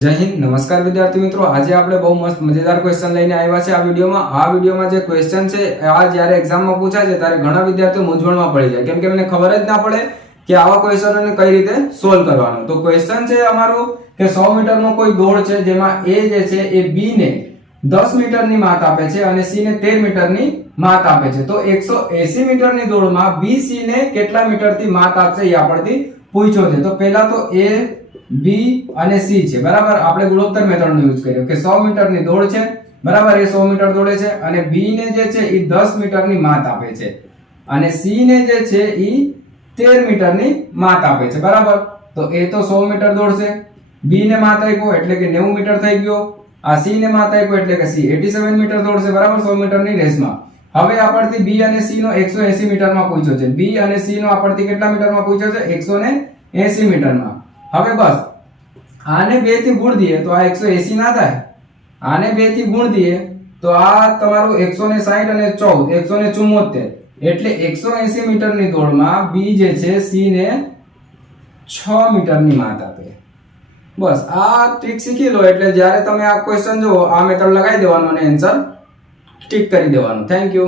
જય હિન્દ નમસ્કાર વિદ્યાર્થી મિત્રો, આજે આપણે બહુ મસ્ત મજેદાર ક્વેશ્ચન લઈને આવ્યા છે. આ વિડિયોમાં જે ક્વેશ્ચન છે આ જ્યારે એક્ઝામમાં પૂછાય છે ત્યારે ઘણા વિદ્યાર્થીઓ મૂંઝવણમાં પડી જાય, કેમ કે એમને ખબર જ ના પડે કે આવા ક્વેશ્ચનોને કઈ રીતે સોલ્વ કરવાનું. તો ક્વેશ્ચન છે અમારું કે 100 મીટરનો કોઈ દોડ છે જેમાં A જે છે એ B ને 10 મીટરની માત આપે છે અને C ને 13 મીટરની માત આપે છે. તો 180 મીટરની દોડમાં B C ને કેટલા મીટરથી માત આપશે એ આપણથી પૂછ્યો છે. તો પહેલા તો A B અને C છે, બરાબર. આપણે ગુણોત્તર મેથડનો યુઝ કર્યો કે 100 મીટરની દોડ છે, બરાબર. એ 100 મીટર દોડે છે અને B ને જે છે એ 10 મીટરની માત આપે છે અને C ને જે છે એ 13 મીટરની માત આપે છે, બરાબર. તો એ તો 100 મીટર દોડશે, B ને માત આપ્યો એટલે કે 90 મીટર થઈ ગયો, આ C ને માત આપ્યો એટલે કે C 87 મીટર દોડશે, બરાબર, 100 મીટરની રેસમાં. હવે આપણથી B અને C નો 180 મીટરમાં પૂછ્યો છે. B અને C નો આપણથી કેટલા મીટરમાં પૂછ્યો છે? 180 મીટરમાં. હવે બસ આને 2 થી ગુણ દઈએ તો આ 180 ના થાય, આને 2 થી ગુણ દઈએ તો આ તમારું 160 અને 14 174, એટલે 180 મીટરની દોડમાં B જે છે C ને 6 મીટરની માત આપે. બસ આ ટ્રીક શીખી લો એટલે જ્યારે તમે આ ક્વેશ્ચન જુઓ આ મેથડ લગાવી દેવાનો અને આન્સર ટિક કરી દેવાનો. Thank you.